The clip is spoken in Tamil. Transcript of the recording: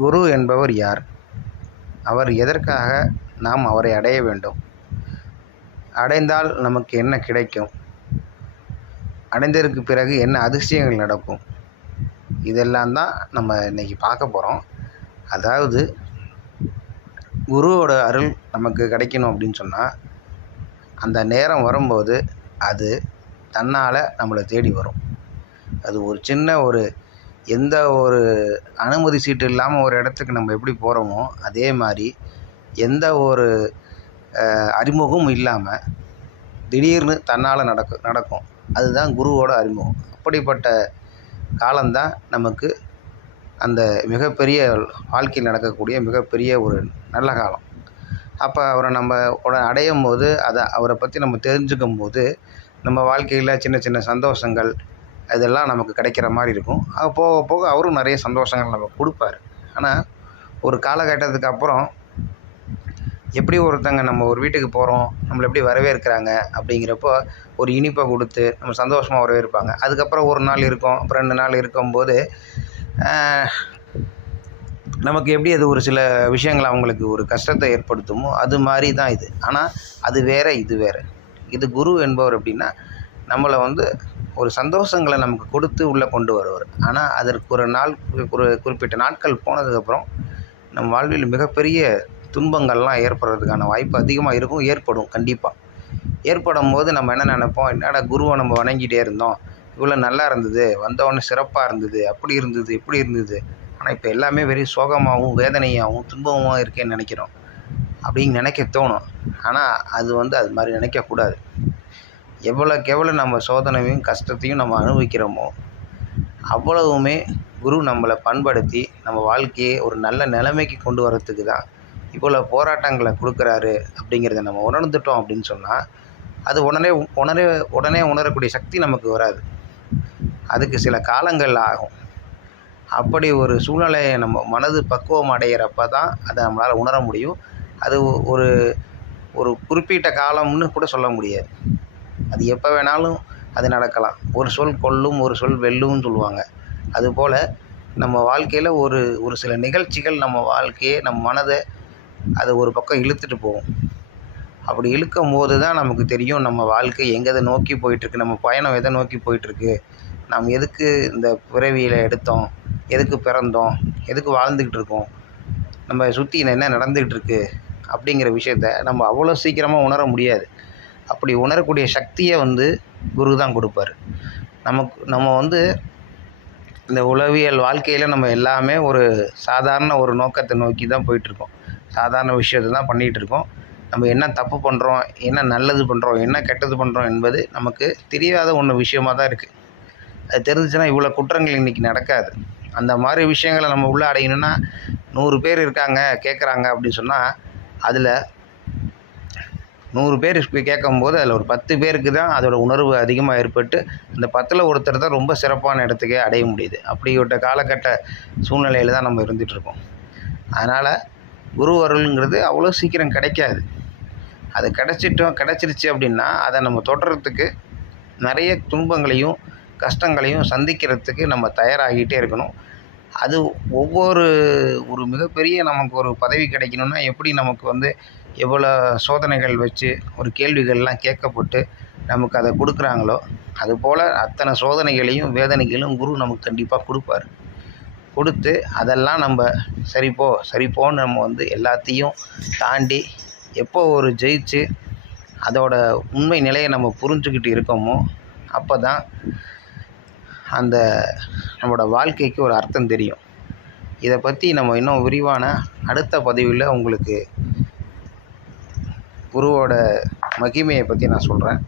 குரு என்பவர் யார்? அவர் எதற்காக நாம் அவரை அடைய வேண்டும்? அடைந்தால் நமக்கு என்ன கிடைக்கும்? அடைந்ததற்கு பிறகு என்ன அதிசயங்கள் நடக்கும்? இதெல்லாம் தான் நம்ம இன்றைக்கி பார்க்க போகிறோம். அதாவது குருவோட அருள் நமக்கு கிடைக்கணும் அப்படின்னு சொன்னால், அந்த நேரம் வரும்போது அது தன்னால் நம்மளை தேடி வரும். அது ஒரு சின்ன எந்த ஒரு அனுமதி சீட்டு இல்லாமல் ஒரு இடத்துக்கு நம்ம எப்படி போகிறோமோ, அதே மாதிரி எந்த ஒரு அறிமுகமும் இல்லாமல் திடீர்னு தன்னால் நடக்கும். அதுதான் குருவோட அறிமுகம். அப்படிப்பட்ட காலம்தான் நமக்கு அந்த மிகப்பெரிய வாழ்க்கையில் நடக்கக்கூடிய மிகப்பெரிய ஒரு நல்ல காலம். அப்போ அவரை நம்ம அடையும் போது அவரை பற்றி நம்ம தெரிஞ்சுக்கும் போது நம்ம வாழ்க்கையில் சின்ன சின்ன சந்தோஷங்கள் இதெல்லாம் நமக்கு கிடைக்கிற மாதிரி இருக்கும். போக போக அவரும் நிறைய சந்தோஷங்கள் நமக்கு கொடுப்பார். ஆனால் ஒரு காலகட்டத்துக்கு அப்புறம் எப்படி ஒருத்தங்க நம்ம ஒரு வீட்டுக்கு போகிறோம், நம்மளை எப்படி வரவேற்கிறாங்க அப்படிங்கிறப்போ ஒரு இனிப்பை கொடுத்து நம்ம சந்தோஷமாக வரவேற்பாங்க. அதுக்கப்புறம் ஒரு நாள் இருக்கும், அப்புறம் 2 நாள் இருக்கும்போது நமக்கு எப்படி அது ஒரு சில விஷயங்கள் அவங்களுக்கு ஒரு கஷ்டத்தை ஏற்படுத்துமோ அது மாதிரி தான் இது. ஆனால் அது வேறு, இது வேறு. இது குரு என்பவர் அப்படின்னா நம்மளை ஒரு சந்தோஷங்களை நமக்கு கொடுத்து உள்ளே கொண்டு வருவார். ஆனால் அதற்கு ஒரு குறிப்பிட்ட நாட்கள் போனதுக்கப்புறம் நம் வாழ்வில் மிகப்பெரிய துன்பங்கள்லாம் ஏற்படுறதுக்கான வாய்ப்பு அதிகமாக இருக்கும். ஏற்படும், கண்டிப்பாக ஏற்படும் போது நம்ம என்ன நினைப்போம், என்னடா குருவை நம்ம வணங்கிட்டே இருந்தோம், இவ்வளோ நல்லா இருந்தது, வந்தவொடனே சிறப்பாக இருந்தது, அப்படி இருந்தது இப்படி இருந்தது, ஆனால் இப்போ எல்லாமே வெறும் சோகமாகவும் வேதனையாகவும் துன்பமாக இருக்கேன்னு நினைக்கிறோம் அப்படின்னு நினைக்க தோணும். ஆனால் அது மாதிரி நினைக்கக்கூடாது. எவ்வளோக்கு எவ்வளோ நம்ம சோதனையும் கஷ்டத்தையும் நம்ம அனுபவிக்கிறோமோ அவ்வளவுமே குரு நம்மளை பண்படுத்தி நம்ம வாழ்க்கையை ஒரு நல்ல நிலைமைக்கு கொண்டு வரத்துக்கு தான் இவ்வளோ போராட்டங்களை கொடுக்குறாரு அப்படிங்கிறத நம்ம உணர்ந்துட்டோம் அப்படின்னு சொன்னால் அது உடனே உணரக்கூடிய சக்தி நமக்கு வராது. அதுக்கு சில காலங்கள் ஆகும். அப்படி ஒரு சூழ்நிலையை நம்ம மனது பக்குவம் அடைகிறப்ப தான் அதை நம்மளால் உணர முடியும். அது ஒரு குறிப்பிட்ட காலம்னு கூட சொல்ல முடியாது. அது எப்போ வேணாலும் அது நடக்கலாம். ஒரு சொல் கொல்லும், ஒரு சொல் வெல்லும்னு சொல்லுவாங்க. அதுபோல் நம்ம வாழ்க்கையில் ஒரு சில நிகழ்ச்சிகள் நம்ம வாழ்க்கையை, நம்ம மனதை அது ஒரு பக்கம் இழுத்துட்டு போகும். அப்படி இழுக்கும் போது தான் நமக்கு தெரியும் நம்ம வாழ்க்கை எதை நோக்கி போயிட்டுருக்கு, நம்ம பயணம் எதை நோக்கி போயிட்டுருக்கு, நாம் எதுக்கு இந்த பிறவியில் எடுத்தோம், எதுக்கு பிறந்தோம், எதுக்கு வாழ்ந்துக்கிட்டு இருக்கோம், நம்ம சுற்றி என்ன நடந்துக்கிட்டு இருக்குது அப்படிங்கிற விஷயத்த நம்ம அவ்வளோ சீக்கிரமாக உணர முடியாது. அப்படி உணரக்கூடிய சக்தியை குரு தான் கொடுப்பார். நம்ம இந்த உளவியல் வாழ்க்கையில் நம்ம எல்லாமே ஒரு சாதாரண ஒரு நோக்கத்தை நோக்கி தான் போயிட்டுருக்கோம். சாதாரண விஷயத்தை தான் பண்ணிகிட்ருக்கோம். நம்ம என்ன தப்பு பண்ணுறோம், என்ன நல்லது பண்ணுறோம், என்ன கெட்டது பண்ணுறோம் என்பது நமக்கு தெரியாத விஷயமாக தான் இருக்குது. அது தெரிஞ்சுச்சுன்னா இவ்வளோ குற்றங்கள் இன்றைக்கி நடக்காது. அந்த மாதிரி விஷயங்களை நம்ம உள்ளே அடையணுன்னா 100 பேர் இருக்காங்க கேட்குறாங்க அப்படின்னு சொன்னால் அதில் 100 பேர் கேட்கும்போது அதில் ஒரு 10 பேருக்கு தான் அதோடய உணர்வு அதிகமாக ஏற்பட்டு அந்த 10ல் ஒருத்தர் தான் ரொம்ப சிறப்பான இடத்துக்கே அடைய முடியுது. அப்படிப்பட்ட காலகட்ட சூழ்நிலையில் தான் நம்ம இருந்துகிட்ருக்கோம். அதனால் குரு அருள்ங்கிறது அவ்வளோ சீக்கிரம் கிடைக்காது. அது கிடச்சிருச்சு அப்படின்னா அதை நம்ம தொடர்றதுக்கு நிறைய துன்பங்களையும் கஷ்டங்களையும் சந்திக்கிறதுக்கு நம்ம தயாராகிட்டே இருக்கணும். அது ஒரு மிகப்பெரிய நமக்கு ஒரு பதவி கிடைக்கணும்னா எப்படி நமக்கு எவ்வளோ சோதனைகள் வச்சு ஒரு கேள்விகள்லாம் கேட்கப்பட்டு நமக்கு அதை கொடுக்குறாங்களோ அதுபோல் அத்தனை சோதனைகளையும் வேதனைகளையும் குரு நமக்கு கண்டிப்பாக கொடுப்பார். கொடுத்து அதெல்லாம் நம்ம சரிப்போன்னு நம்ம எல்லாத்தையும் தாண்டி எப்போ ஜெயிச்சு அதோட உண்மை நிலையை நம்ம புரிஞ்சுக்கிட்டு இருக்கோமோ அப்போ தான் அந்த நம்மளோட வாழ்க்கைக்கு ஒரு அர்த்தம் தெரியும். இதை பற்றி நம்ம இன்னும் விரிவான அடுத்த பதிவில் உங்களுக்கு குருவோட மகிமையை பற்றி நான் சொல்கிறேன்.